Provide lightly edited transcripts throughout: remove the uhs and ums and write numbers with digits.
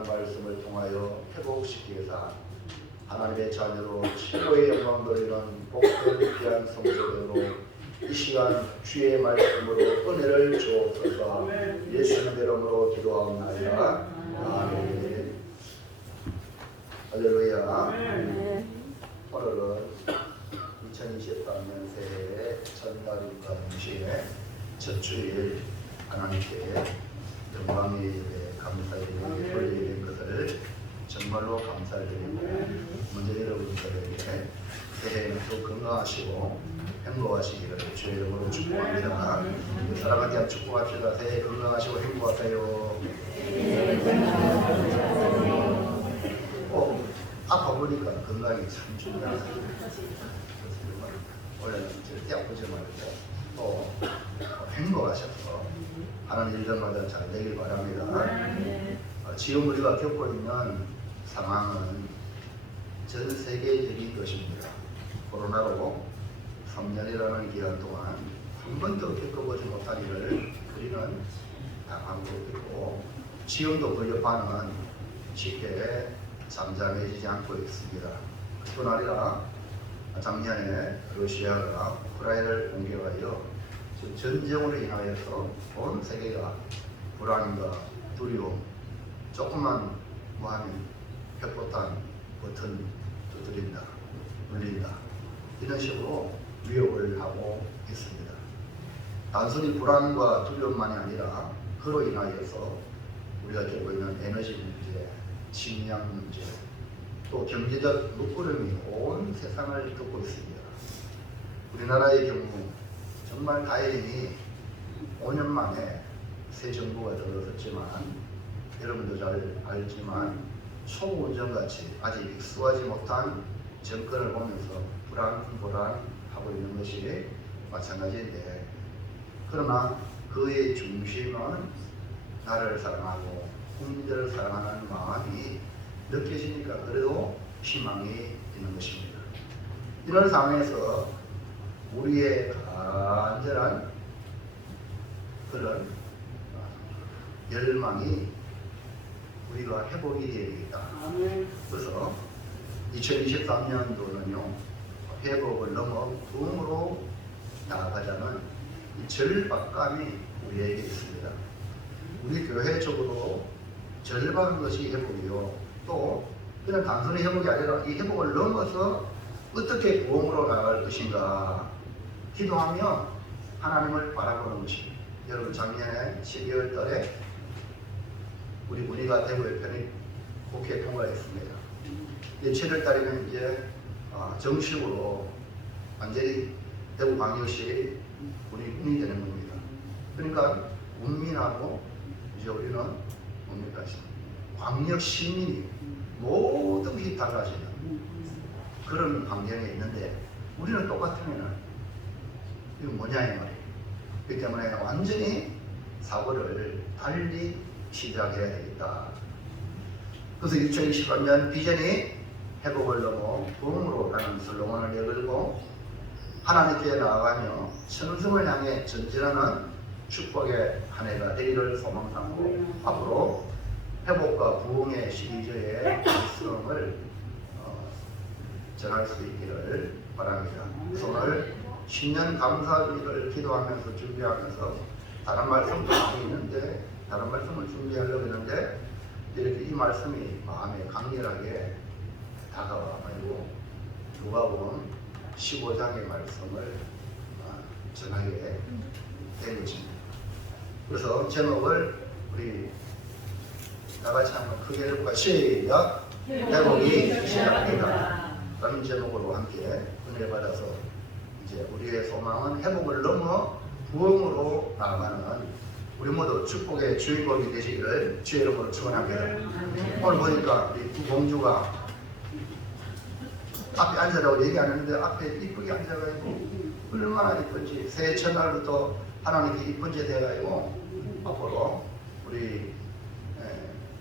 기도하는 말씀을 통하여 회복시키기 위해서 하나님의 자녀로 최고의 영광 돌리는 복된 귀한 성도들로 이 시간 주의 말씀으로 은혜를 주옵소서. 예수님의 이름으로 기도하옵나이다. 아멘. 할렐루야. 오늘은 2023년 새해 첫날과 동시에 첫 주일 하나님께 영광의 예배 감사의 예배 돌리게 된 것을 정말로 감사를 드리고 먼저 여러분들에게 새해 또 건강하시고 행복하시기를 주의 이름으로 축복합니다. 사랑하게 한 축복합시다. 새해 건강하시고 행복하세요. 아파 보니까 건강이 참 중요하다. 원래는 절대 아프지 말고 또 행복하셔서 하나님 일들마다 잘 되길 바랍니다. 지금 우리가 겪고 있는 상황은 전 세계적인 것입니다. 코로나로 3년이라는 기간 동안 한 번도 겪어보지 못한 일을 우리는 당하고 있고 지금도 그 여파는 쉽게 잠잠해지지 않고 있습니다. 뿐 아니라 작년에 러시아가 우크라이나를 공격하여 전쟁으로 인하여서 온 세계가 불안과 두려움, 조금만 뭐하면 벽보탄 버튼 두드린다, 눌린다 이런 식으로 위협을 하고 있습니다. 단순히 불안과 두려움만이 아니라 그로 인하여서 우리가 겪고 있는 에너지 문제, 식량 문제, 또 경제적 먹구름이 온 세상을 덮고 있습니다. 우리나라의 경우 정말 다행히 5년 만에 새 정부가 들어섰지만 여러분도 잘 알지만 초운전같이 아직 익숙하지 못한 정권을 보면서 불안하고 있는 것이 마찬가지인데, 그러나 그의 중심은 나를 사랑하고 국민들을 사랑하는 마음이 느껴지니까 그래도 희망이 있는 것입니다. 이런 상황에서 우리의 간절한 그런 열망이 우리가 회복이 되어야겠다. 그래서 2023년도는요 회복을 넘어 부흥으로 나아가자는 이 절박감이 우리에게 있습니다. 우리 교회적으로 절박한 것이 회복이요, 또 그냥 단순히 회복이 아니라 이 회복을 넘어서 어떻게 부흥으로 나아갈 것인가 기도하며 하나님을 바라보는 것입니다. 여러분 작년에 12월 달에 우리 문의가 대구의 편입 국회 통과했습니다. 이제 7월 달이면 이제 정식으로 완전히 대구광역시 문의되는 겁니다. 그러니까 국민하고 이제 우리는 뭡니까? 광역 시민이 모든 것이 달라지는 그런 환경에 있는데 우리는 똑같으면은 이거 뭐냐 이 말이에요. 그렇기 때문에 완전히 사고를 달리 시작해야 되겠다. 그래서 2023년 비전이 회복을 넘어 부흥으로 라는 슬로건을 내걸고 하나님께 나아가며 천승을 향해 전진하는 축복의 한 해가 되기를 소망 삼고 앞으로 회복과 부흥의 시리즈의 말씀을 전할 수 있기를 바랍니다. 그래서 오늘 신년 감사주일을 기도하면서 준비하면서 다른 말씀도 많이 있는데 다른 말씀을 준비하려고 했는데 이렇게 이 말씀이 마음에 강렬하게 다가와가지고 누가복음 15장의 말씀을 전하게 된 것입니다. 그래서 제목을 우리 나같이 한번 크게 해볼까? 시작! 회복이 시작합니다. 라는 제목으로 함께 은혜 받아서 이제 우리의 소망은 회복을 넘어 부흥으로 나아가는 우리 모두 축복의 주인공이 되시기를 주의 이름으로 축원합니다. 오늘 보니까 우리 두 공주가 앞에 앉으라고 얘기 안 했는데 앞에 이쁘게 앉아가지고 얼마나 이쁜지 새해 첫날부터 하나님께 이쁜 지 돼가지고 앞으로 우리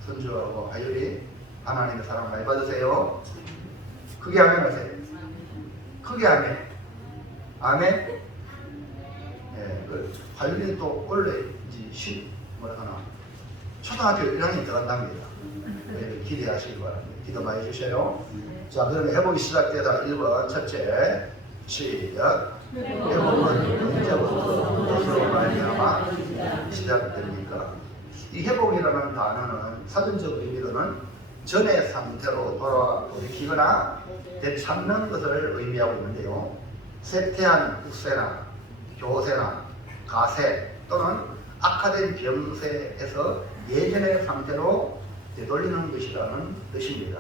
선주하고 하율이 하나님의 사랑 많이 받으세요. 크게 아멘 하세요. 크게 아멘. 아멘. 그 하율이는 또 원래 이제 뭐라 하나 초등학교 1학년 들어간답니다. 되기를 기대하시기 바랍니다. 기도 많이 해주세요. 자, 그러면 회복이 시작되다 1번 첫째 시작. 회복은 언제부터 무엇으로 말미암아 시작됩니까? 이 회복이라는 단어는 사전적 의미로는 전의 상태로 돌이키거나 되찾는 것을 의미하고 있는데요. 쇠퇴한 국세나 교세나 가세 또는 악화된 병세에서 예전의 상태로 되돌리는 것이라는 뜻입니다.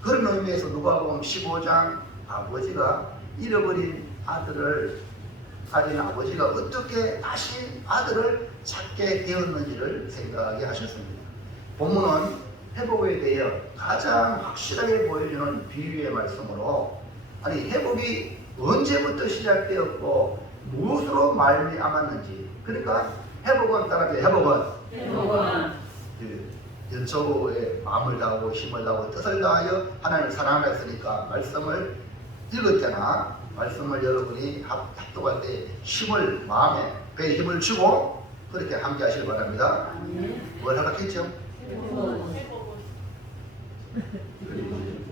그런 의미에서 누가복음 15장 아버지가 잃어버린 아들을 가진 아버지가 어떻게 다시 아들을 찾게 되었는지를 생각하게 하셨습니다. 본문은 회복에 대해 가장 확실하게 보여주는 비유의 말씀으로 아니 회복이 언제부터 시작되었고 무엇으로 말미암았는지 그러니까 회복은 따라서 회복은 연초에 마음을 다하고 힘을 다하고 뜻을 다하여 하나님을 사랑하였으니까 말씀을 읽을 때나 말씀을 여러분이 합독할 때 힘을 마음에 배에 힘을 주고 그렇게 함께 하시길 바랍니다. 뭘 하락했죠?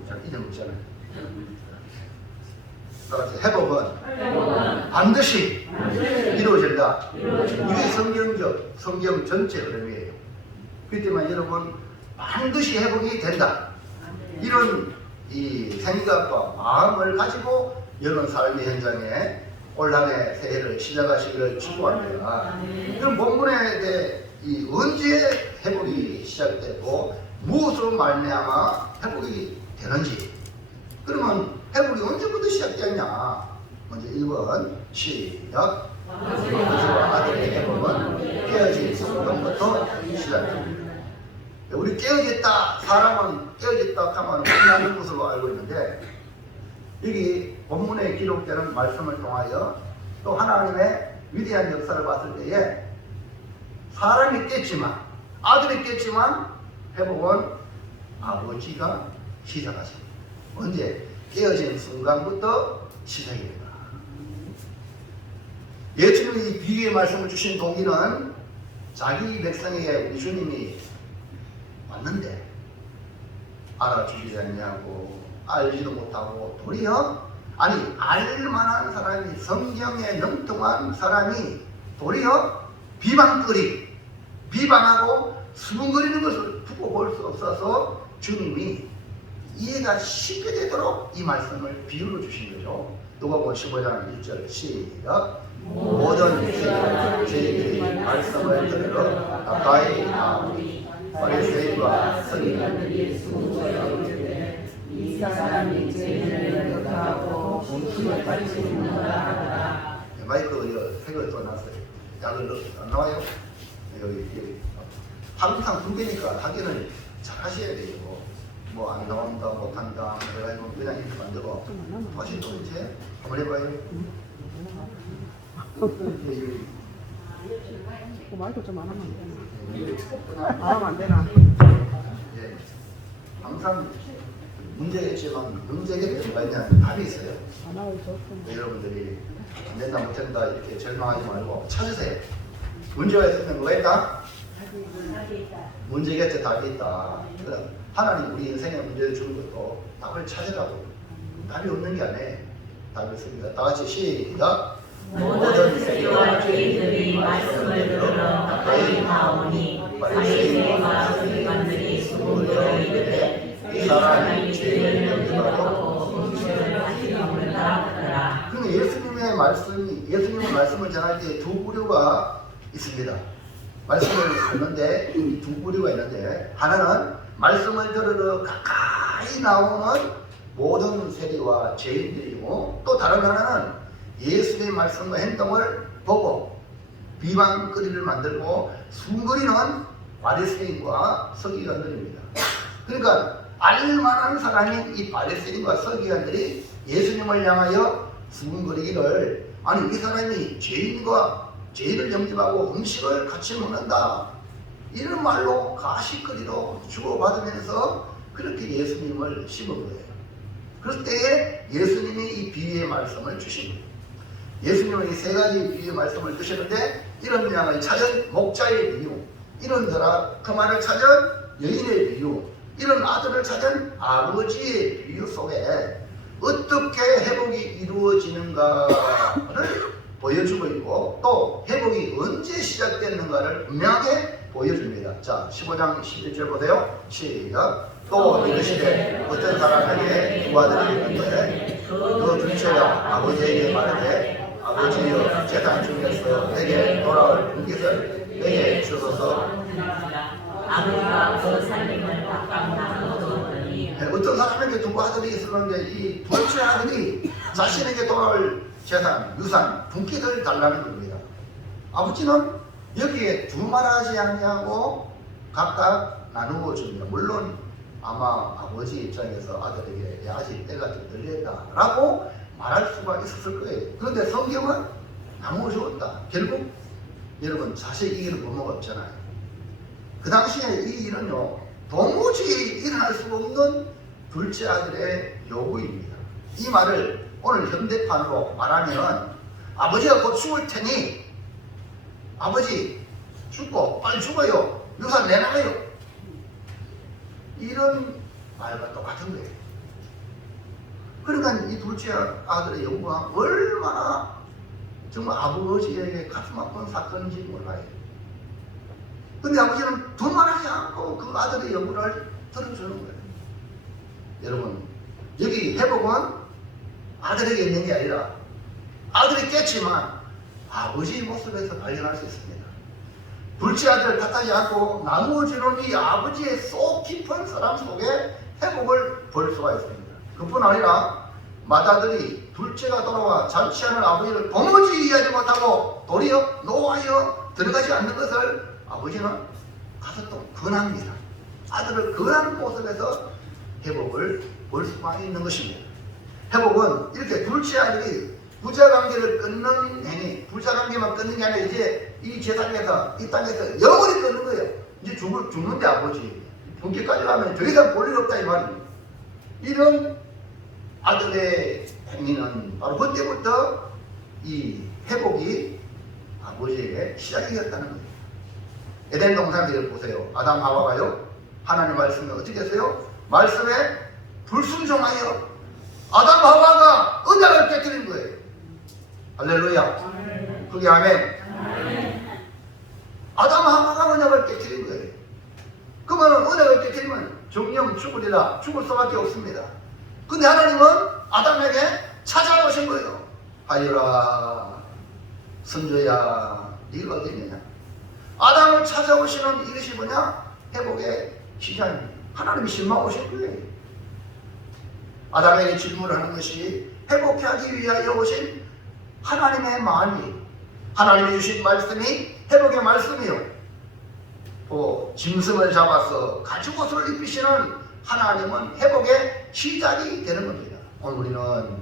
잘 잊어먹잖아요. 따라서 회복은 반드시 이루어진다. 이게 성경 전체 흐름이에요. 그렇기 때문에 여러분 반드시 회복이 된다. 이런 이 생각과 마음을 가지고 여러분 삶의 현장에 올 한해 새해를 시작하시기를 축복합니다. 이런 본문에 대해 이 언제 회복이 시작되고 무엇으로 말미암아 회복이 되는지 그러면 회복이 언제부터 시작되었냐? 먼저 1번 시작. 아버지와 아들의 회복은 깨어진 순간부터 시작됩니다. 우리 깨어졌다, 사람은 깨어졌다 하면 끝나는 것으로 알고 있는데 여기 본문에 기록되는 말씀을 통하여 또 하나님의 위대한 역사를 봤을 때에 사람이 깼지만 아들이 깼지만 회복은 아버지가 시작하십니다. 언제? 깨어진 순간부터 시작이 됩니다. 예수님이 이 비유의 말씀을 주신 동기는 자기 백성에게 우리 주님이 왔는데 알아주지 않냐고 알지도 못하고 도리어 아니 알만한 사람이 성경에 능통한 사람이 도리어 비방하고 수군거리는 것을 두고 볼 수 없어서 주님이 이해가 쉽게 되도록 이 말씀을 비유로 주신 거죠. 누가복음 15장 1절 시작. 모든 죄인들이 말씀을 들으러 가까이 나오니 바리새인과 서기관들이 수군거려 이르되 이 사람이 죄인을 영접하고 음식을 가르치는구나 하더라. 마이크 색을 써놨어요. 약을 안 나와요? 여기 항상 두 개니까 확인을 잘 하셔야 돼요. 뭐 안 나온다 못한다 그래가지고 그냥 이렇게 만들고 다시 또 이제 한번 해봐요. 마이크 좀 안 하면 안 되나? 안 하면 안 되나? 예. 항상 문제가 있지만 문제가 뭐가 있냐면 답이 있어요. 여러분들이 안 된다 못한다 이렇게 절망하지 말고 찾으세요. 문제가 있으면 뭐가 있다? 문제겠지 답이 있다. 그럼 하나님 우리 인생에 문제를 주는 것도 답을 찾으라고. 답이 없는 게 아니에요. 답이 있습니다. 다 같이 시작. 모든 세계와 죄인들이 말씀을 들으러 가까이 나오니 바리새인과 서기관들이 수군거려 이르되 이 사람이 죄를 영접하고 음식을 가르치는구나 하더라. 그러니까 예수님의 말씀을 전할 때 두 부류가 있습니다. 말씀을 듣는데 두 부류가 있는데 하나는 말씀을 들으러 가까이 나오는 모든 세리와 죄인들이고 또 다른 하나는 예수의 말씀과 행동을 보고 비방거리를 만들고 수군거리는 바리새인과 서기관들입니다. 그러니까 알만한 사람인 이 바리새인과 서기관들이 예수님을 향하여 수군거리기를 아니 이 사람이 죄인을 영접하고 음식을 같이 먹는다 이런 말로 가시거리로 주고받으면서 그렇게 예수님을 씹은 거예요. 그럴 때에 예수님이 이 비유의 말씀을 주십니다. 예수님은 이 세 가지 비유의 말씀을 주시는데 이런 양을 찾은 목자의 비유, 이런 데라 그 말을 찾은 여인의 비유, 이런 아들을 찾은 아버지의 비유 속에 어떻게 회복이 이루어지는가를 보여주고 있고 또 회복이 언제 시작됐는가를 분명하게 보여줍니다. 자, 15장 11절 보세요. 시작. 또 이르시되 어떤 사람에게 두 아들이 있는데 그 둘째가 아버지에게 말하되 아버지여 재단 중에서 내게 돌아올 분깃을 내게 주소서. 아버지가 그 살림을 각각 나누어 주었더니 어떤 사람에게 두 아들이 있었는데 이 둘째 아들이 자신에게 돌아올 재산, 유산, 분깃을 달라는 겁니다. 아버지는 여기에 두말하지 않냐고 각각 나누어 줍니다. 물론 아마 아버지 입장에서 아들에게 아직 때가 좀 널렸다라고 말할 수가 있었을 거예요. 그런데 성경은 나누어 주었다. 결국 여러분 자식 이기는 부모가 없잖아요. 그 당시에 이 일은요 도무지 일어날 수 없는 둘째 아들의 요구입니다. 이 말을 오늘 현대판으로 말하면 아버지가 곧 죽을 테니 아버지 죽고 빨리 죽어요. 유산 내놔요. 이런 말과 똑같은 거예요. 그러니까 이 둘째 아들의 요구가 얼마나 정말 아버지에게 가슴 아픈 사건인지 몰라요. 근데 아버지는 두말하지 않고 그 아들의 요구를 들어주는 거예요. 여러분 여기 회복은 아들에게 있는 게 아니라 아들이 깼지만 아버지의 모습에서 발견할 수 있습니다. 둘째 아들을 탓하지 않고 나누어지는 이 아버지의 속 깊은 사랑 속에 회복을 볼 수가 있습니다. 그뿐 아니라 맏아들이 둘째가 돌아와 잔치하는 아버지를 도무지 이해하지 못하고 도리어 노하여 들어가지 않는 것을 아버지는 가서 또 권합니다. 아들을 권한 모습에서 회복을 볼 수가 있는 것입니다. 회복은 이렇게 둘째 아들이 부자관계를 끊는 행위, 부자관계만 끊는 게 아니라 이제 이 세상에서 이 땅에서 영원히 끊는 거예요. 이제 죽는데 아버지 분기까지 가면 더 이상 볼 일 없다 이 말입니다. 이런 아들의 행위는 바로 그때부터 이 회복이 아버지에게 시작이 되었다는 거예요. 에덴 동산을 보세요. 아담 하와가요 하나님 말씀에 어떻게 했어요? 말씀에 불순종하여 아담 하와가 언약을 깨뜨린 거예요. 할렐루야. 그게 아멘. 아담 하와가 언약을 깨뜨린 거예요. 그러면 언약을 깨뜨리면 정령 죽으리라. 죽을 수밖에 없습니다. 근데 하나님은 아담에게 찾아오신 거예요. 하유라 선조야 네가 어디 있느냐. 아담을 찾아오시는 이것이 뭐냐? 회복의 시작입니다. 하나님이 실망하신 거예요. 아담에게 질문하는 것이 회복하기 위하여 오신 하나님의 마음이, 하나님이 주신 말씀이 회복의 말씀이요. 또 짐승을 잡아서 가죽옷을 입히시는 하나님은 회복의 시작이 되는 겁니다. 오늘 우리는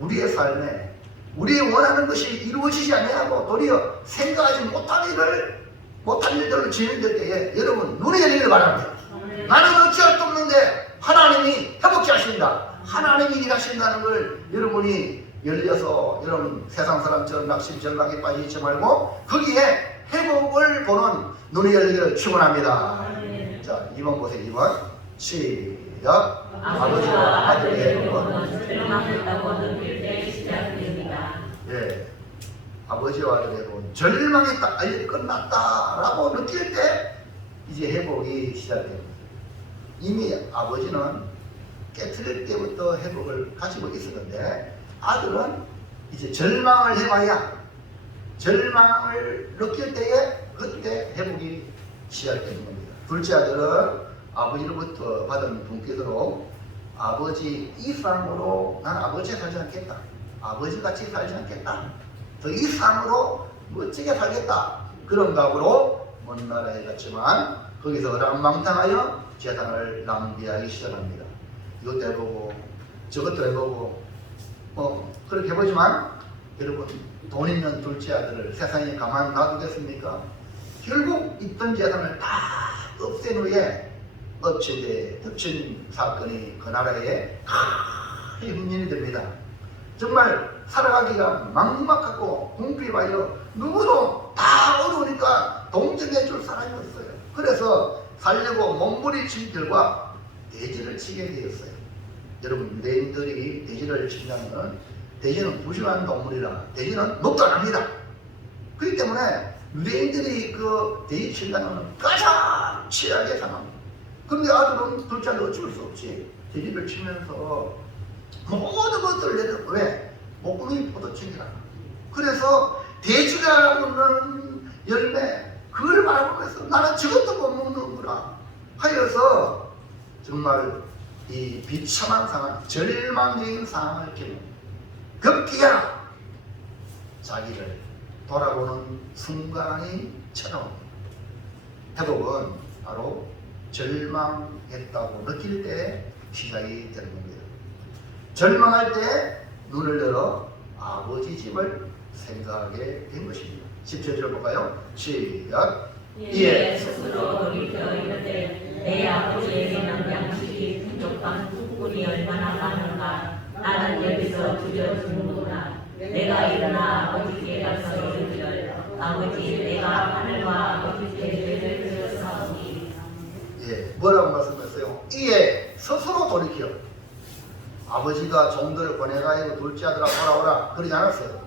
우리의 삶에 우리 원하는 것이 이루어지지 아니하고 도리어 생각하지 못한 일들을 진행될 때에 여러분 눈이 열리길 바랍니다. 나는 어찌할 수 없는데 하나님이 회복케 하신다. 하나님이 일하신다는 걸 여러분이 열려서 여러분 세상 사람처럼 낙심전락에 빠지지 말고 거기에 회복을 보는 눈이 열리기를 축원합니다. 자 2번 보세요. 2번 시작. 아버지와 아들의 회복은 절망했다고 느낄 때 시작됩니다. 예, 아버지와 아들의 회복은 절망했다, 이제 끝났다라고 느낄 때 이제 회복이 시작됩니다. 이미 아버지는 깨트릴 때부터 회복을 가지고 있었는데 아들은 이제 절망을 해봐야 절망을 느낄 때에 그때 회복이 시작되는 겁니다. 둘째 아들은 아버지로부터 받은 분깃으로 아버지 이상으로 난 아버지에 살지 않겠다. 아버지같이 살지 않겠다. 더 이상으로 멋지게 살겠다. 그런 각오로 먼 나라에 갔지만 거기서 어랑망탕하여 재산을 낭비하기 시작합니다. 이것도 해보고 저것도 해보고 그렇게 해보지만 여러분 돈 있는 둘째 아들을 세상에 가만 놔두겠습니까? 결국 있던 재산을 다 없앤 후에 어체대 덮친 사건이 그 나라에 큰 흉년이 됩니다. 정말 살아가기가 막막하고 궁핍하여 누구도 다 어려우니까 동정해 줄 사람이 없어요. 그래서 살려고 몸부림친 결과 대지를 치게 되었어요. 여러분, 유대인들이 대지를 친다면 대지는 부실한 동물이라 대지는 높도 안 합니다. 그렇기 때문에 유대인들이 그 대지 친다면 가장 최악의 상황. 그런데 아들은 둘째 아들 어쩔 수 없이 대지를 치면서 모든 것들을 내려. 왜? 목구멍이 포도청이라. 그래서 돼지가 먹는 열매, 그걸 바라보면서 나는 저것도 못 먹는구나 하여서 정말 이 비참한 상황, 절망적인 상황을 겪는 급기야 자기를 돌아보는 순간이 찾아옵니다. 회복은 바로 절망했다고 느낄 때 시작이 되는 겁니다. 절망할 때 눈을 열어 아버지 집을 생각하게 된 것입니다. 17절 볼까요? 시작. 이에 스스로 돌이켜 이르되 내 아버지에게는 양식이 부족한 국군이 얼마나 많은가. 나는 여기서 주저 죽는구나. 내가 일어나 아버지께 가서 이르기를 아버지 내가 하늘과 아버지께 죄를 지었사오니. 예, 뭐라고 말씀했어요? 이에 스스로 돌이켜. 아버지가 종들을 보내가지고 둘째 아들아 돌아오라 그러지 않았어요.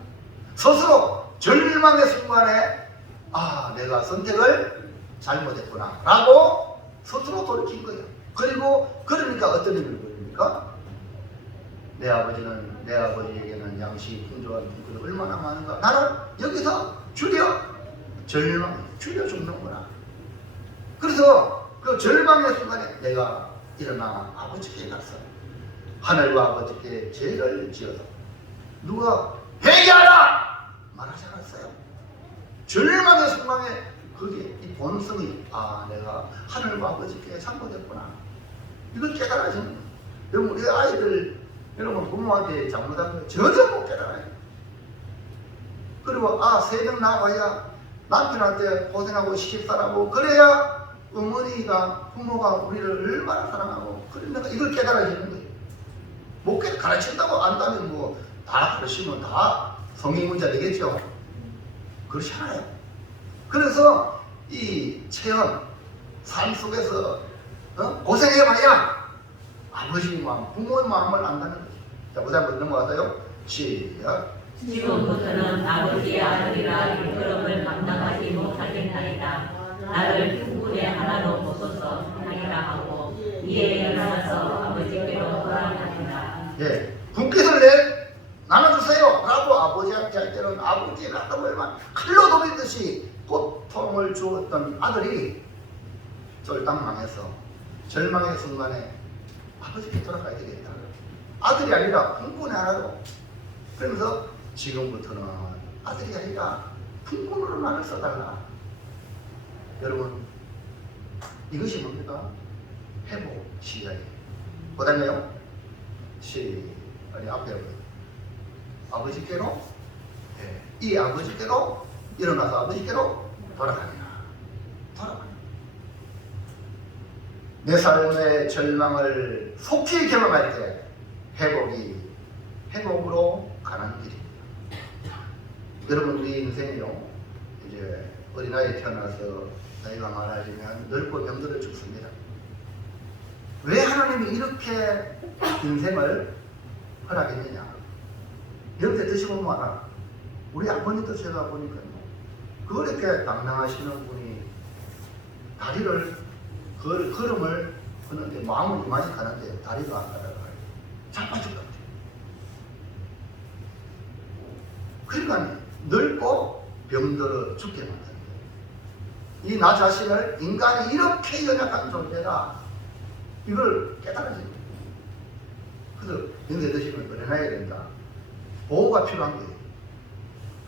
스스로 절망의 순간에 아 내가 선택을 잘못했구나 라고 스스로 돌이킨 거예요. 그리고 그러니까 어떤 일을 보입니까? 내 아버지에게는 양식이 풍족한 분들이 얼마나 많은가. 나는 여기서 줄여 죽는구나. 그래서 그 절망의 순간에 내가 일어나 아버지께 갔어. 하늘과 아버지께 죄를 지어서 누가 회개하라 말하지 않았어요. 절망의 순간에 그게 이 본성이 아 내가 하늘과 아버지께 잘못했구나 이걸 깨달아지는 거예요. 여러분 우리 아이들 여러분 부모한테 잘못한 거 전혀 못 깨달아요. 그리고 아 새벽 나와야 남편한테 고생하고 시집살하고 그래야 어머니가 부모가 우리를 얼마나 사랑하고 그러니까 이걸 깨달아지는 거예요. 못 가르친다고 안다면 뭐 다 가르치면 다 성인문자 되겠죠. 그렇지 않아요. 그래서 이 체험 삶 속에서 고생해봐야 아버지 마음, 부모의 마음을 안다는 거죠. 자, 그 다음 넘어가서요. 시작. 지금부터는 아버지의 아들이라 일컬음을 감당하지 못하겠나이다. 나를 풍군에 하나로 벗어서 하리라 하고 이에 일어나서 아버지께로 돌아가니라. 예, 분깃을 내 나눠주세요 라고 아버지한테 할 때는 아버지가 얼마나 칼로 돌리듯이 고통을 주었던 아들이 쫄딱 망해서 절망의 순간에 아버지께 돌아가야 되겠다. 아들이 아니라 풍군의 하나로. 그러면서 지금부터는 아들이 아니라 풍군으로 나를 써달라. 여러분 이것이 뭡니까? 회복 시작이에요. 그 다음에요. 앞에 아버지께로 이 아버지께로 일어나서 아버지께로 돌아가니라. 내 삶의 절망을 속히 경험할 때 회복으로 가는 길입니다. 여러분 우리 인생이요 이제 어린아이 태어나서 나이가 많아지면 늙고 병들어 죽습니다. 왜 하나님이 이렇게 인생을 허락했느냐? 연세 드시고 알아. 우리 아버님도 제가 보니까요. 그렇게 당당하시는 분이 다리를 걸음을 하는데 마음은 이만히 가는데 다리가 안 가다가 자빠질 것 같아요. 그러니까 늙고 병들어 죽게 만드는 거예요. 이 나 자신을 인간이 이렇게 연약한 존재다. 이걸 깨달아지는 거예요. 그래서 연세 드시면 어려놔야 된다. 보호가 필요한 거예요.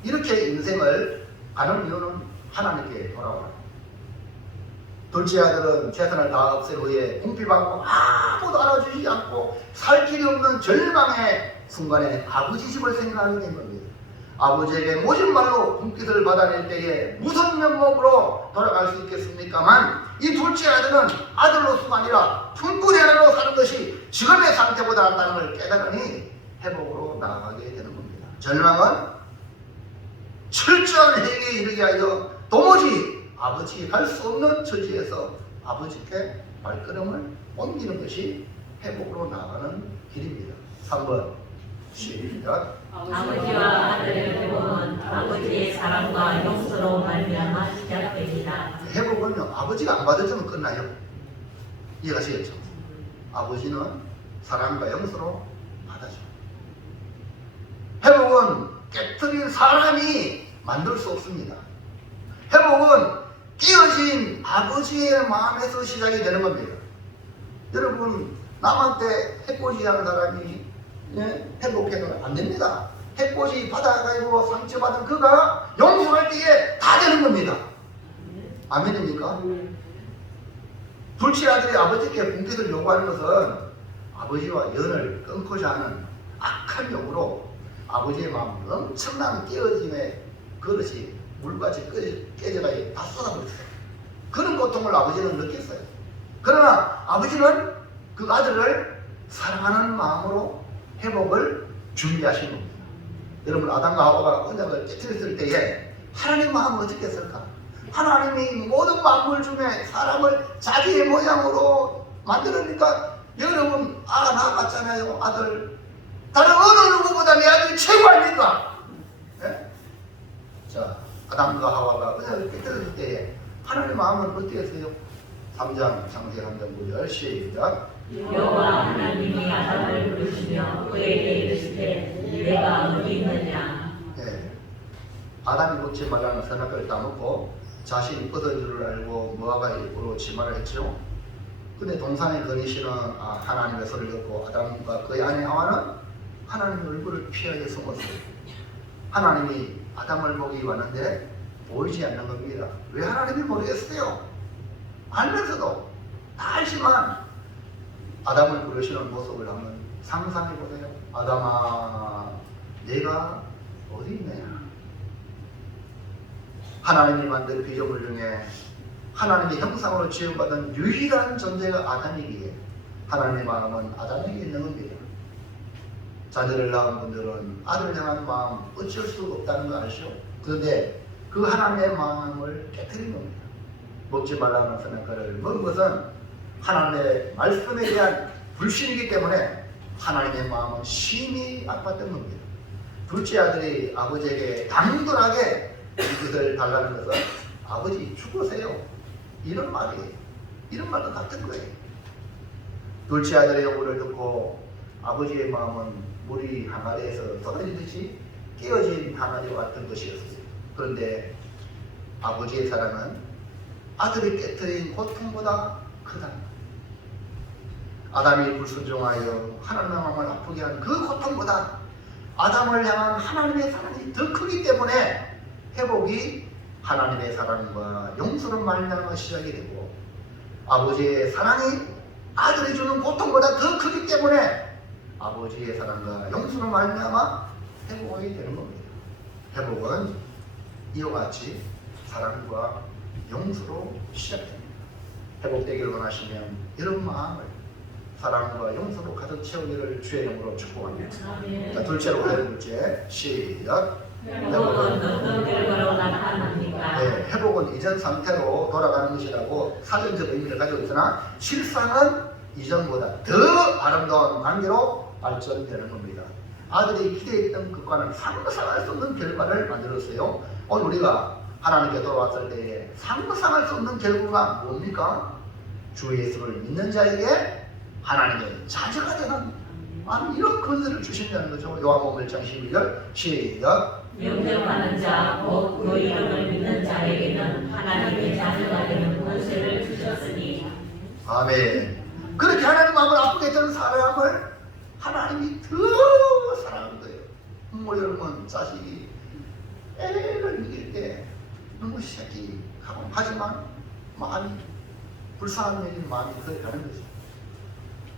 이렇게 인생을 가는 이유는 하나님께 돌아오라. 둘째 아들은 재산을 다 없앤 후에 궁핍하고 아무도 알아주지 않고 살 길이 없는 절망의 순간에 아버지 집을 생각하게 된 겁니다. 아버지에게 모진 말로 궁핍을 받아낼 때에 무슨 면목으로 돌아갈 수 있겠습니까만 이 둘째 아들은 아들로서가 아니라 품꾼의 하나로 사는 것이 지금의 상태보다 낫다는 걸 깨달으니 회복으로 나아가게 되는 겁니다. 절망은 철저한 회개에 이르게 하여 도무지 아버지가 갈 수 없는 처지에서 아버지께 발걸음을 옮기는 것이 회복으로 나가는 길입니다. 3번 시작. 아버지와 아들의 회복은 아버지의 사랑과 용서로 말미암아 시작됩니다. 회복은요, 아버지가 안 받아주면 끝나요. 이해가시겠죠? 아버지는 사랑과 용서로 받아줘. 회복은 깨트린 사람이 만들 수 없습니다. 회복은 끼어진 아버지의 마음에서 시작이 되는 겁니다. 여러분, 남한테 해코지하는 사람이 회복해서는 안 됩니다. 해코지 받아가지고 상처받은 그가 용서할 때에 다 되는 겁니다. 아멘입니까? 둘째 아들이 아버지께 분깃을 요구하는 것은 아버지와 연을 끊고자 하는 악한 욕으로 아버지의 마음은 엄청난 깨어짐의 그릇이 물같이 깨져가지고 다 쏟아버렸어요. 그런 고통을 아버지는 느꼈어요. 그러나 아버지는 그 아들을 사랑하는 마음으로 회복을 준비하신 겁니다. 여러분, 아담과 하와가 언약을 깨뜨렸을 때에 하나님 마음은 어떻게 했을까? 하나님이 모든 만물 중에 사람을 자기의 모양으로 만들으니까 여러분, 낳았잖아요, 아들. 다른 어느 누구보다 내 아들이 최고 아닙니까? 네? 자, 아담과 하와가 언약을 깨뜨렸을 때에 하나님의 마음은 어떻게 했어요? 3장 창세기 3장 9절 시작. 여호와 하나님이 아담을 부르시며 그에게 이르시되 내가 어디 있느냐. 네. 아담이 놓지 말라는 선악과를 따먹고 자신이 뻗은 줄을 알고 모아가 입으로 치마를 했죠. 근데 동산의 거니시는 하나님의 소리를 듣고 아담과 그의 아내 하와는 하나님의 얼굴을 피하게 숨었어요. 하나님이 아담을 보기 왔는데 보이지 않는 겁니다. 왜 하나님이 모르겠어요? 알면서도 다 알지만 아담을 부르시는 모습을 한번 상상해 보세요. 아담아, 내가 어디 있느냐? 하나님이 만든 피조물 중에 하나님의 형상으로 지음받은 유일한 존재가 아담이기에 하나님의 마음은 아담에게 있는 겁니다. 자녀를 낳은 분들은 아들을 향한 마음 어쩔 수 없다는 거 아시죠? 그런데 그 하나님의 마음을 깨뜨린 겁니다. 먹지 말라는 선악과를 먹은 것은 하나님의 말씀에 대한 불신이기 때문에 하나님의 마음은 심히 아팠던 겁니다. 둘째 아들이 아버지에게 당돌하게 이것을 달라는 것은 아버지 죽으세요, 이런 말이에요. 이런 말도 같은 거예요. 둘째 아들의 요구를 듣고 아버지의 마음은 물이 항아리에서 쏟아지듯이 깨어진 항아리와 같은 것이었어요. 그런데 아버지의 사랑은 아들이 깨뜨린 고통보다 크다. 아담이 불순종하여 하나님의 마음을 아프게 한 그 고통보다 아담을 향한 하나님의 사랑이 더 크기 때문에 회복이 하나님의 사랑과 용서로 말미암아 시작이 되고, 아버지의 사랑이 아들이 주는 고통보다 더 크기 때문에 아버지의 사랑과 용서로 말미암아 회복이 되는 겁니다. 회복은 이와 같이 사랑과 용서로 시작됩니다. 회복되기를 원하시면 이런 마음을 사랑과 용서로 가득 채우기를 주의 이름으로 축복합니다. 자, 둘째로 가야 둘째 시작. 회복은 어떤 결과로 나타납니까? 네, 회복은 이전 상태로 돌아가는 것이라고 사전적 의미를 가지고 있으나 실상은 이전보다 더 아름다운 관계로 발전되는 겁니다. 아들이 기대했던 것과는 상상할 수 없는 결과를 만들었어요. 오늘 우리가 하나님께 돌아왔을 때에 상상할 수 없는 결과가 뭡니까? 주 예수를 믿는 자에게 하나님의 자녀가 되는 이런 권세를 주신다는 거죠. 요한복음 1장 12절 시작. 영접하는 자, 곧 그 이름을 믿는 자에게는 하나님의 자녀가 되는 권세를 주셨으니. 아멘. 그렇게 하나님 마음을 아프게 했던 사람을 하나님이 더 사랑하는 거예요. 여러분, 자식이 애를 먹일 때 너무 새끼하고 하지만 마음이 불쌍한 일인 마음이 그렇게 가는 거죠.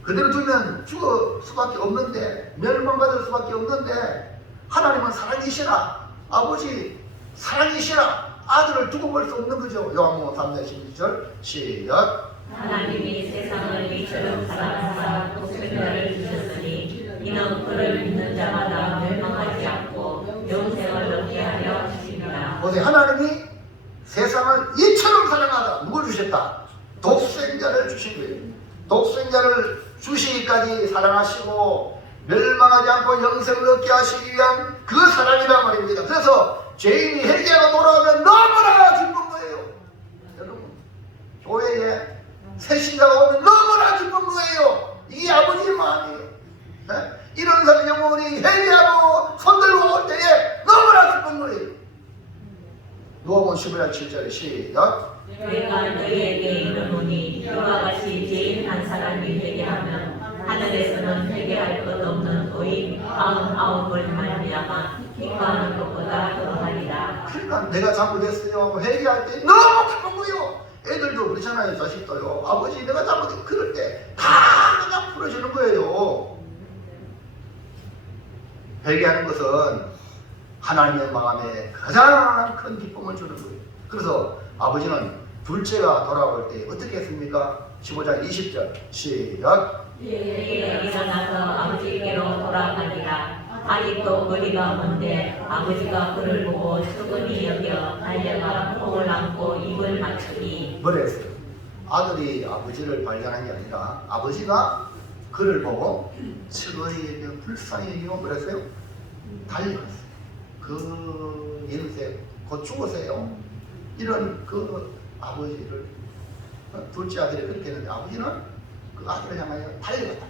그대로 두면 죽을 수밖에 없는데, 멸망받을 수밖에 없는데, 하나님은 사랑이시라, 아버지 사랑이시라 아들을 두고 볼 수 없는 거죠. 요한복음 3장 12절 시작. 하나님이 세상을 이처럼 사랑하사 독생자를 주셨으니 이는 그를 믿는 자마다 멸망하지 않고 영생을 얻게 하려 하십니다. 보세요. 하나님이 세상을 이처럼 사랑하다 누굴 주셨다? 독생자를 주신 거예요. 독생자 인자를 주시기까지 사랑하시고 멸망하지 않고 영생을 얻게 하시기 위한 그 사랑이란 말입니다. 그래서 죄인이 회개하고 돌아오면 너무나 기쁜 거예요. 여러분, 교회에 새 신자가 오면 너무나 기쁜 거예요. 이게 아버지의 마음이에요. 네? 이런 사람 영혼이 회개하고 손들고 올 때에 너무나 기쁜 거예요. 누가복음 11장 7절에 시작. 내가 너희에게 이르노니 이와 같이 죄인 한 사람이 회개하면 하늘에서는 회개할 것 없는 의인 99을 말미암아 기뻐하는 것보다 더하리라. 그러니까 내가 잘못했어요. 회개할 때 너무 기쁜 거예요. 애들도 그렇잖아요. 자식도요. 아버지 내가 잘못했어. 그럴 때 다 그냥 풀어주는 거예요. 회개하는 것은 하나님의 마음에 가장 큰 기쁨을 주는 거예요. 그래서 아버지는 둘째가 돌아올 때 어떻게 했습니까? 15장 20절 시작. 회개가 일어나서 아버지께로 돌아가니라. 아직도 거리가 먼데 아버지가 그를 보고 측은히 여겨 달려가 목을 안고 입을 맞추니. 뭐라 했어요? 아들이 아버지를 발견한 게 아니라 아버지가 그를 보고 측은히 여겨 불쌍히 여기고 뭐라 했어요? 달려갔어요. 그 인생 곧 죽으세요. 이런 그 아버지를 둘째 아들이 그렇게 했는데 아버지는 그 아들을 향하여 달려갔다.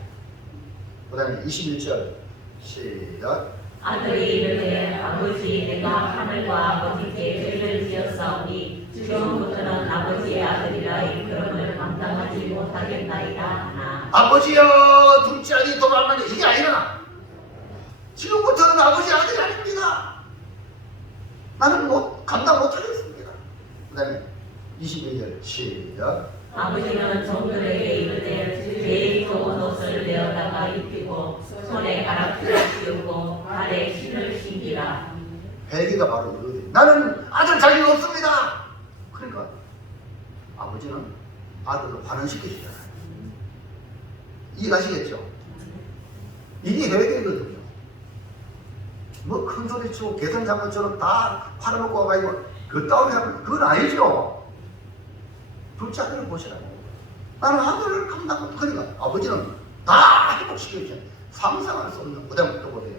그 다음에 21절 시작. 아들이 이르되 아버지 내가 하늘과 아버지께 죄를 지었사오니 지금부터는 아버지의 아들이라 일컬음을 감당하지 못하겠나이다 하나. 아버지여 둘째 아들이 돌아왔는데 이게 아니라 지금부터는 아버지 아들이 아닙니다. 나는 감당 못하겠습니다. 그 다음에 22절 시작. 아버지는 종들에게 이르되 제일 좋은 옷을 내어다가 입히고 손에 가락지를 씌우고 발에 신을 신기라. 회개가 바로 이거거든요. 나는 아들 자격이 없습니다. 그러니까 아버지는 아들을 환원시키시잖아요. 이해가시겠죠? 이게 회개거든요. 뭐 큰 소리 치고 개선 장군처럼 다 팔아먹고 와가지고 그 다음에 하면 그건 아니죠. 둘째 아들을 보시라고. 나는 아들을 감당 못 하니까 아버지는 다 회복시켜주잖아요. 상상할 수 없는 그 다음 또 보세요.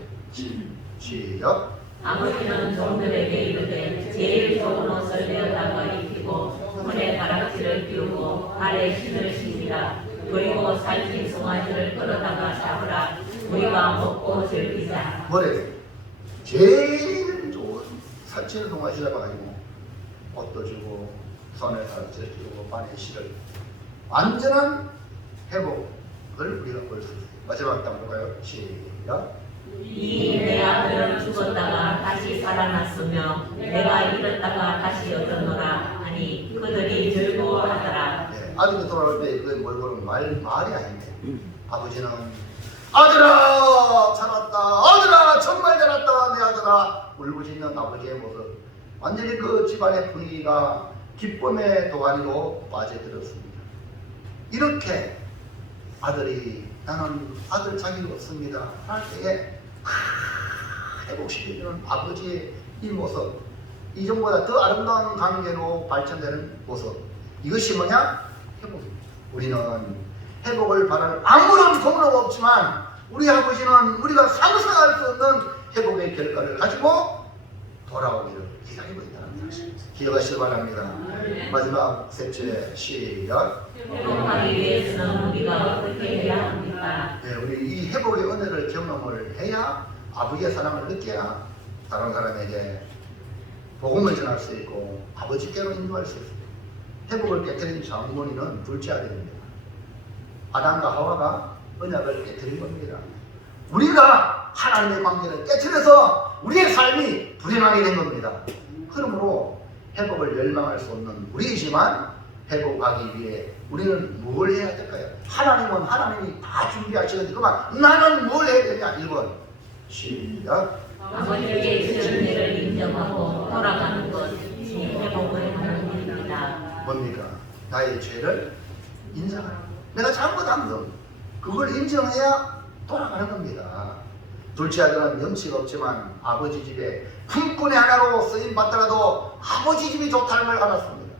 시작. 아버지는 종들에게 이르되 제일 좋은 옷을 내어다가 입히고 손에 가락지를 끼우고 발에 신을 신기라. 그리고 살찐 송아지를 끌어다가 잡으라. 우리가 먹고 즐기자. 뭐래? 제일 좋은 살찌는 동아시 잡아가지고 옷도 주고 손에 가락지를 끼우고 발에 실을 완전한 회복을 우리가 볼 수 있어요. 마지막 딱 볼까요? 시작. 이 내 아들은 죽었다가 다시 살아났으며 내가 잃었다가 다시 얻었노라 하니 그들이 즐거워하더라. 네, 아들이 돌아올 때 그게 뭘 보면 말이 아닌데 아버지는 아들아 잘났다, 아들아 정말 잘났다, 내 아들아 울부짖는 아버지의 모습, 완전히 그 집안의 분위기가 기쁨의 도가니로 빠져들었습니다. 이렇게 아들이 나는 아들 자격이 없습니다 할 때에 회복시켜주는 아버지의 이 모습, 이전보다 더 아름다운 관계로 발전되는 모습, 이것이 뭐냐? 회복입니다. 우리는 회복을 바라는 아무런 공로가 없지만 우리 아버지는 우리가 상상할 수 없는 회복의 결과를 가지고 돌아오기를 기다리고 있다는 사실 기억하시기 바랍니다. 마지막 셋째 시작. 회복하기 위해서는 우리가 어떻게 해야 합니까? 네, 우리 이 회복의 은혜를 경험을 해야 아버지의 사랑을 느껴야 다른 사람에게 복음을 전할 수 있고 아버지께로 인도할 수 있습니다. 회복을 깨뜨린 장모니는 둘째 아들입니다. 아담과 하와가 언약을 깨뜨린 겁니다. 우리가 하나님의 관계를 깨뜨려서 우리의 삶이 불행하게 된 겁니다. 그러므로 회복을 열망할 수 없는 우리이지만 회복하기 위해 우리는 뭘 해야 될까요? 하나님은 하나님이 다 준비하시는데 그만 나는 뭘 해야 되냐? 1번 시작. 아버지의 주신 일을 인정하고 돌아가는 것이 회복을 하는 일입니다. 뭡니까? 나의 죄를 인정하라. 내가 잘못한 것 그걸 인정해야 돌아가는 겁니다. 둘째 아들은 염치가 없지만 아버지 집에 품꾼의 하나로 쓰임 받더라도 아버지 집이 좋다는 걸 알았습니다.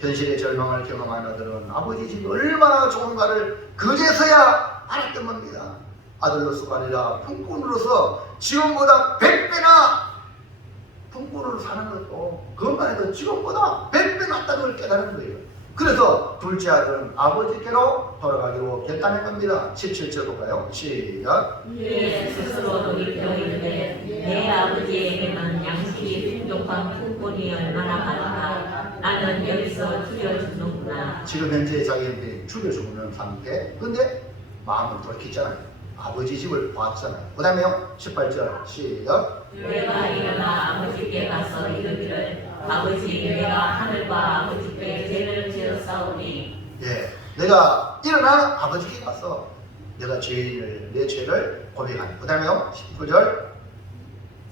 현실의 절망을 경험한 아들은 아버지 집이 얼마나 좋은가를 그제서야 알았던 겁니다. 아들로서가 아니라 품꾼으로서 지금보다 100배나 품꾼으로 사는 것도 그것만 해도 지금보다 100배 낫다는 걸 깨달은 거예요. 그래서 둘째 아들은 아버지께로 돌아가기로 결단한 겁니다. 17절 볼까요? 시작. 이에 스스로 돌이켜 이르되 내 아버지에게는 양식이 풍족한 품꾼이 얼마나 많은가. 나는 여기서 죽여주는구나. 지금 현재 자기한테 죽여 죽는 상태. 근데 마음은 돌이켰잖아요. 아버지 집을 봤잖아요. 그 다음에요. 18절 시작. 내가 일어나 아버지께 가서 이르기를 아버지 내가 하늘과 아버지께 죄를 지었사오니. 예, 내가 일어나 아버지께 가서 내가 내 죄를 고백하니. 그 다음에요. 19절.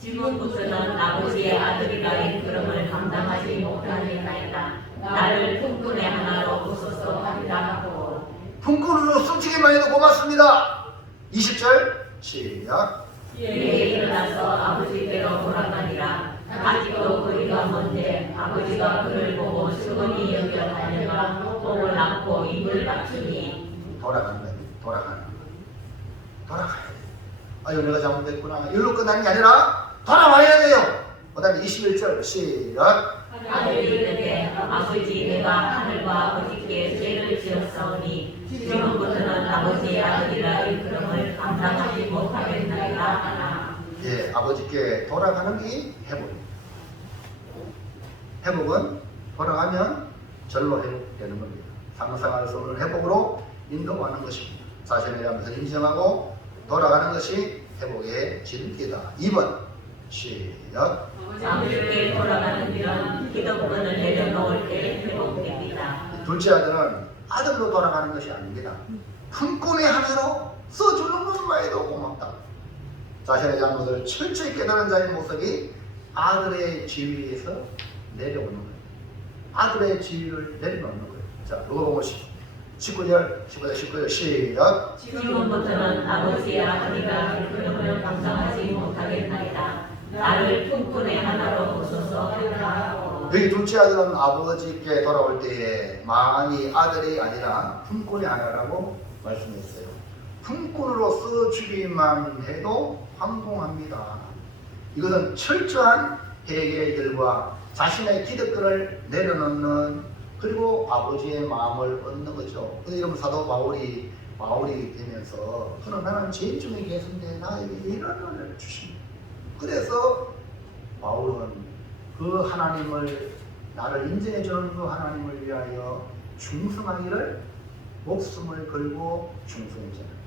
지금부터는 아버지의 아들이라 일컬음을 감당하지 못하리나이다. 나를 품꾼의 하나로 부숴서 하리라 하고. 품꾼으로 솔직히만 해도 고맙습니다. 20절 시작. 이에 일어나서 아버지께로 돌아가니라. 아직도 거리가 먼데 아버지가 그를 보고 수건이 여겨 달려가 목을 안고 입을 맞추니. 돌아가는 거예요. 돌아가야 돼. 아유 내가 잘못했구나. 이걸로 끝나는 게 아니라 돌아와야 돼요. 그 다음에 21절 시작. 아들이 이르되 아버지 내가 하늘과 아버지께 죄를 지었사오니 지금부터는 아버지의 아들이라 일컬음을 감당하지 못하겠나이다 하나. 예, 아버지께 돌아가는 게 회복입니다. 회복은 돌아가면 절로 회복되는 겁니다. 상상할 수 없는 회복으로 인도하는 것입니다. 자신에 대하면서 인정하고 돌아가는 것이 회복의 지름길이다. 2번 시작. 아버지께 돌아가는 길은 기득권을 내려놓을 때 회복됩니다. 둘째 아들은 아들로 돌아가는 것이 아닙니다. 품꾼의 하나로 써주는 것만 해도 고맙다. 자신의 잘못을 철저히 깨달은 자의 모습이 아들의 지위에서 내려오는 거예요. 아들의 지위를 내려놓는 거예요. 자, 이거 보고 19절 시작. 지금부터는 아버지의 아들이라 일컬음을 감당하지 못하겠나이다. 나를 품꾼의 하나로 부숴서 하리라 하고. 여기 둘째 아들은 아버지께 돌아올 때에 많이 아들이 아니라 품꾼이 하나라고 말씀했어요. 품꾼으로서 주기만 해도 황송합니다. 이것은 철저한 회개의 결과 자신의 기득권을 내려놓는 그리고 아버지의 마음을 얻는 거죠. 이러면 사도 바울이 되면서 그는 나는 죄인 중에 계신데 나에게 이런 은혜를 주십니다. 그래서 바울은 그 하나님을 나를 인정해주는 그 하나님을 위하여 충성하기를 목숨을 걸고 충성했잖아요.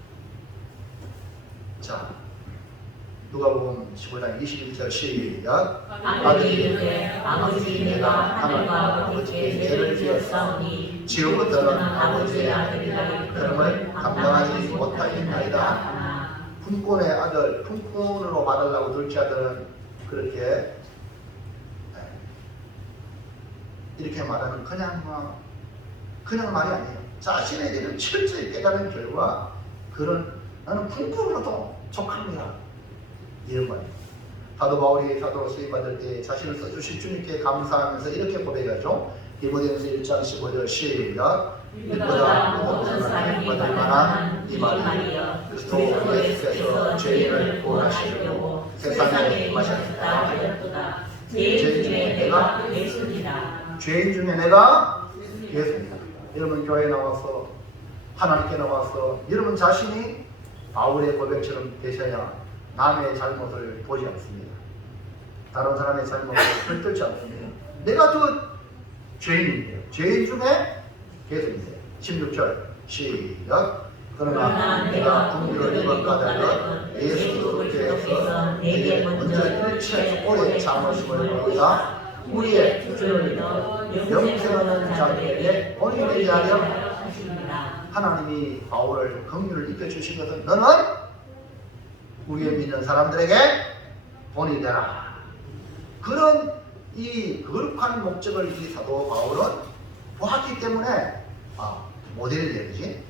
자, 누가복음 15장 21절 시작. 아들이 이르되 아버지 내가 하늘과 아버지께 죄를 지었사오니 지금부터는 아버지의 아들이라 일컬음을 감당하지 못하겠나이다. 품꾼의 아들, 품꾼으로 받으려고 둘째 아들은 그렇게 이렇게 말하는 그냥 말이 아니에요. 자신의 일을 철저히 깨달은 결과 나는 품꾼으로도 족합니다. 이런 말이에요. 사도 바울이 사도로 수임받을 때 자신을 써주신 주님께 감사하면서 이렇게 고백하죠. 디모데전서 1장 15절 시작. 이보다 모든 사람이 받을 만한 이 말이여 그리스도 예수께서 죄인을 구원하시려고 세상에 임하셨다 하였도다. 죄인 중에 내가 예수니라. 죄인 중에 내가 예수니라. 여러분 교회에 나와서 하나님께 나와서 여러분 자신이 바울의 고백처럼 되셔야 남의 잘못을 보지 않습니다. 다른 사람의 잘못을 들뜨지 않습니다. 내가 또 죄인인데요. 죄인 중에 예수님이세요. 16절 시작. 그러나 내가 긍휼을 입은 까닭은 예수 그리스도께서 내게 먼저 일체 오래 참으심을 보이사 우리의 주를 믿어 영생하는 자들에게 본이 되게 하려 하십니다. 하나님이 바울을 긍휼을 입혀주신 것은 너는 우리의 믿는 사람들에게 본이 되라. 그런 이 거룩한 목적을 이 사도 바울은 보았기 때문에 모델이 되지.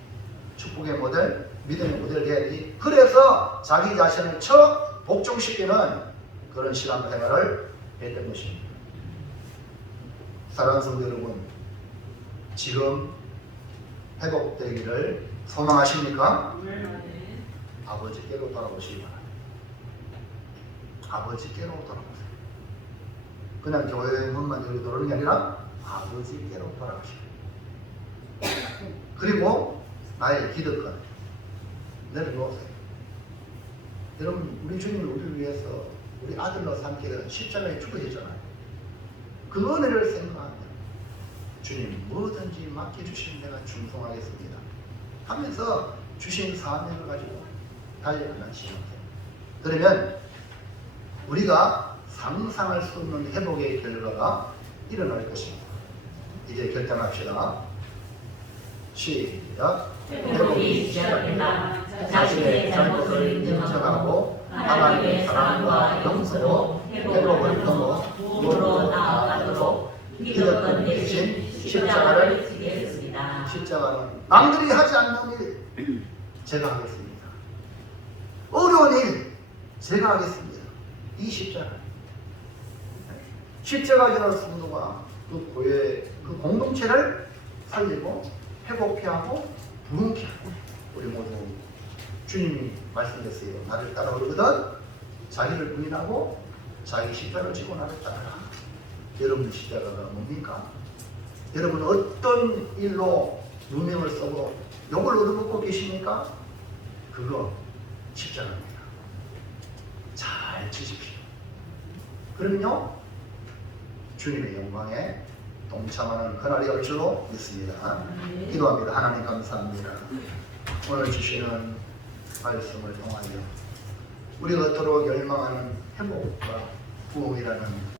축복의 모델, 믿음의 모델이 돼야지. 그래서 자기 자신을 복종시키는 그런 신앙생활을 했던 것입니다. 사랑하는 성도 여러분, 지금 회복되기를 소망하십니까? 아버지께로 돌아오시기 바랍니다. 아버지께로 돌아오세요. 그냥 교회 문만 열고 들어오는 게 아니라 아버지께로 돌아가시고, 그리고 나의 기득권 내려놓으세요. 여러분, 우리 주님이 우리를 위해서 우리 아들로 삼키는 십자가에 죽으셨잖아요. 그 은혜를 생각하면 주님 뭐든지 맡겨주시면 내가 충성하겠습니다 하면서 주신 사명을 가지고 달려가는 시간이에요. 그러면 우리가 상상할 수 없는 회복의 결과가 일어날 것입니다. 이제 결단합시다. 시작. 회복이 시작된다. 자신의 잘못을 인정하고 하나님의 사랑과 용서로 회복을 넘어 무엇으로 나아가도록 기득권 대신 십자가를 지겠습니다. 십자가는 남들이 하지 않는 일 제가 하겠습니다. 어려운 일 제가 하겠습니다. 이 십자가 지는 성도가 그 교회 그 공동체를 살리고 회복케 하고 부흥케 하고, 우리 모두 주님이 말씀하셨어요. 나를 따라오거든 자기를 부인하고 자기 십자가를 지고 나를 따라라. 여러분의 십자가가 뭡니까? 여러분 어떤 일로 누명을 써고 욕을 얻어먹고 계십니까? 그거 십자가입니다. 잘 지십시오. 그럼요 주님의 영광에 동참하는 그날이 올 줄로 믿습니다. 기도합니다. 하나님 감사합니다. 오늘 주시는 말씀을 통하여 우리가 그토록 열망하는 회복과 부흥이라는